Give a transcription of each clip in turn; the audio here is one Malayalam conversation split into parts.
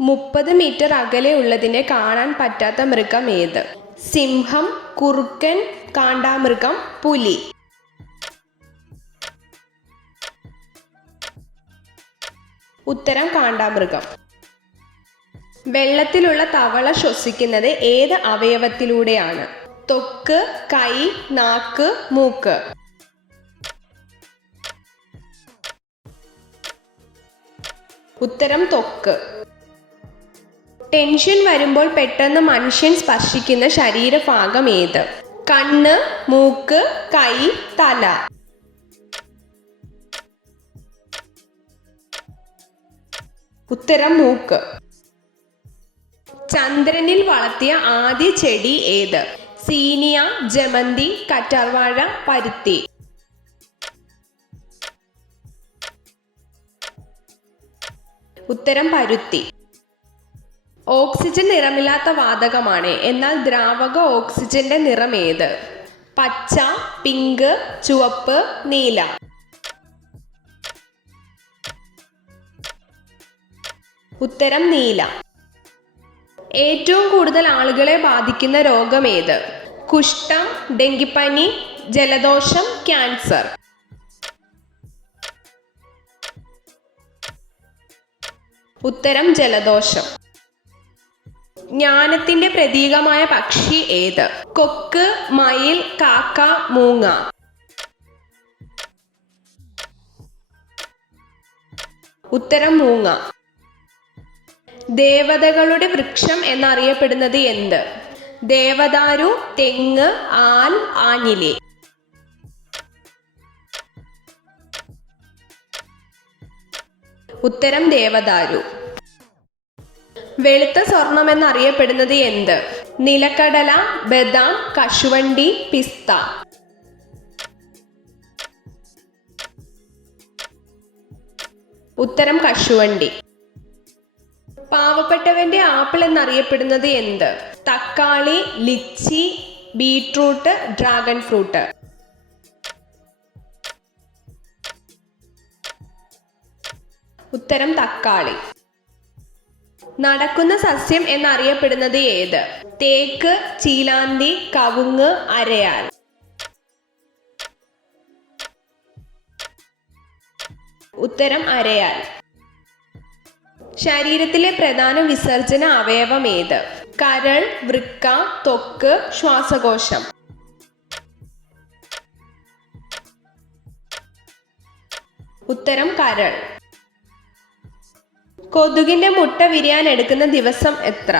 30 മീറ്റർ അകലെയുള്ളതിനെ കാണാൻ പറ്റാത്ത മൃഗം ഏത്? സിംഹം, കുറുക്കൻ, കാണ്ടാമൃഗം, പുലി. ഉത്തരം കാണ്ടാമൃഗം. വെള്ളത്തിലുള്ള തവള ശ്വസിക്കുന്നത് ഏത് അവയവത്തിലൂടെയാണ്? ത്വക്ക്, കൈ, നാക്ക്, മൂക്ക്. ഉത്തരം ത്വക്ക്. ടെൻഷൻ വരുമ്പോൾ പെട്ടെന്ന് മനുഷ്യൻ സ്പർശിക്കുന്ന ശരീരഭാഗം ഏത്? കണ്ണ്, മൂക്ക്, കൈ, തല. ഉത്തരം മൂക്ക്. ചന്ദ്രനിൽ വളർത്തിയ ആദ്യ ചെടി ഏത്? സീനിയ, ജമന്തി, കറ്റാർവാഴ, പരുത്തി. ഉത്തരം പരുത്തി. ഓക്സിജൻ നിറമില്ലാത്ത വാതകമാണ്, എന്നാൽ ദ്രാവക ഓക്സിജന്റെ നിറം ഏത്? പച്ച, പിങ്ക്, ചുവപ്പ്, നീല. ഉത്തരം നീല. ഏറ്റവും കൂടുതൽ ആളുകളെ ബാധിക്കുന്ന രോഗം ഏത്? കുഷ്ഠം, ഡെങ്കിപ്പനി, ജലദോഷം, ക്യാൻസർ. ഉത്തരം ജലദോഷം. ജ്ഞാനത്തിന്റെ പ്രതീകമായ പക്ഷി ഏത്? കൊക്ക്, മയിൽ, കാക്ക, മൂങ്ങ. ഉത്തരം മൂങ്ങ. ദേവതകളുടെ വൃക്ഷം എന്നറിയപ്പെടുന്നത് എന്ത്? ദേവദാരു, തെങ്ങ്, ആൽ, ആഞ്ഞിലി. ഉത്തരം ദേവദാരു. വെളുത്ത സ്വർണം എന്നറിയപ്പെടുന്നത് എന്ത്? നിലക്കടല, ബദാം, കശുവണ്ടി, പിസ്ത. ഉത്തരം കശുവണ്ടി. പാവപ്പെട്ടവന്റെ ആപ്പിൾ എന്നറിയപ്പെടുന്നത് എന്ത്? തക്കാളി, ലിച്ചി, ബീട്രൂട്ട്, ഡ്രാഗൺ ഫ്രൂട്ട്. ഉത്തരം തക്കാളി. നടക്കുന്ന സസ്യം എന്നറിയപ്പെടുന്നത് ഏത്? തേക്ക്, ചീലാന്തി, കവുങ്ങ്, അരയാൽ. ഉത്തരം അരയാൽ. ശരീരത്തിലെ പ്രധാന വിസർജന അവയവം ഏത്? കരൾ, വൃക്ക, ത്വക്ക്, ശ്വാസകോശം. ഉത്തരം കരൾ. കൊതുകിന്റെ മുട്ട വിരിയാൻ എടുക്കുന്ന ദിവസം എത്ര?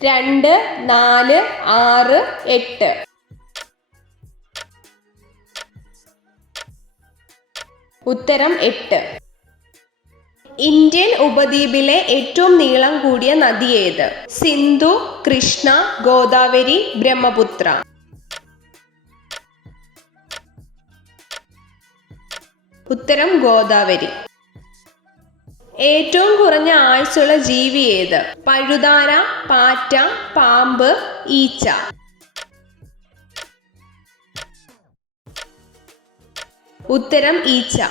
2, 4, 6, 8. ഉത്തരം 8. ഇന്ത്യൻ ഉപദ്വീപിലെ ഏറ്റവും നീളം കൂടിയ നദി ഏത്? സിന്ധു, കൃഷ്ണ, ഗോദാവരി, ബ്രഹ്മപുത്ര. ഉത്തരം ഗോദാവരി. ഏറ്റവും കുറഞ്ഞ ആയുസ്സുള്ള ജീവി ഏത്? പഴുതാര, പാറ്റ, പാമ്പ്, ഈച്ച. ഉത്തരം ഈച്ച.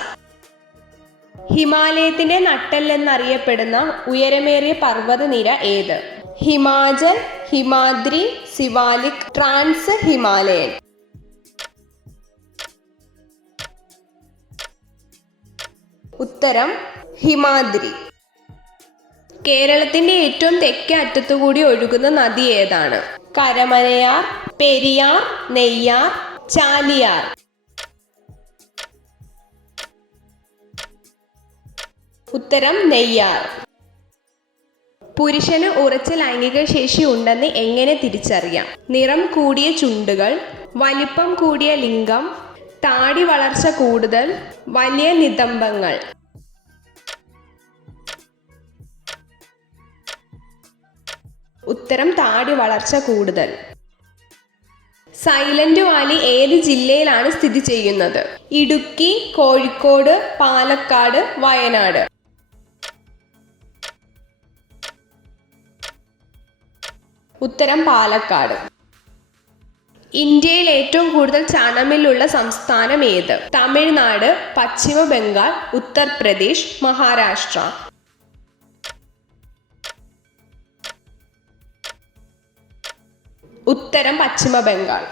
ഹിമാലയത്തിന്റെ നട്ടെല്ലെന്നറിയപ്പെടുന്ന ഉയരമേറിയ പർവ്വതനിര ഏത്? ഹിമാചൽ, ഹിമാദ്രി, സിവാലിക്, ട്രാൻസ് ഹിമാലയൻ. ഉത്തരം ഹിമാദ്രി. കേരളത്തിന്റെ ഏറ്റവും തെക്കേ അറ്റത്തുകൂടി ഒഴുകുന്ന നദി ഏതാണ്? കരമനയാർ, പെരിയാർ, നെയ്യാർ, ചാലിയാർ. ഉത്തരം നെയ്യാർ. പുരുഷന് ഉറച്ച ലൈംഗിക ശേഷി ഉണ്ടെന്ന് എങ്ങനെ തിരിച്ചറിയാം? നിറം കൂടിയ ചുണ്ടുകൾ, വലിപ്പം കൂടിയ ലിംഗം, താടി വളർച്ച കൂടുതൽ, വലിയ നിതംബങ്ങൾ. ഉത്തരം താടി വളർച്ച കൂടുതൽ. സൈലന്റ് വാലി ഏത് ജില്ലയിലാണ് സ്ഥിതി ചെയ്യുന്നത്? ഇടുക്കി, കോഴിക്കോട്, പാലക്കാട്, വയനാട്. ഉത്തരം പാലക്കാട്. ഇന്ത്യയിൽ ഏറ്റവും കൂടുതൽ ചണമില്ലുള്ള സംസ്ഥാനം ഏത്? തമിഴ്നാട്, പശ്ചിമ ബംഗാൾ, ഉത്തർപ്രദേശ്, മഹാരാഷ്ട്ര. ഉത്തരം പശ്ചിമ ബംഗാൾ.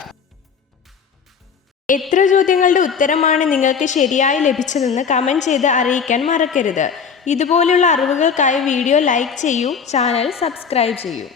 എത്ര ചോദ്യങ്ങളുടെ ഉത്തരമാണ് നിങ്ങൾക്ക് ശരിയായി ലഭിച്ചതെന്ന് കമൻറ്റ് ചെയ്ത് അറിയിക്കാൻ മറക്കരുത്. ഇതുപോലുള്ള അറിവുകൾക്കായി വീഡിയോ ലൈക്ക് ചെയ്യൂ, ചാനൽ സബ്സ്ക്രൈബ് ചെയ്യൂ.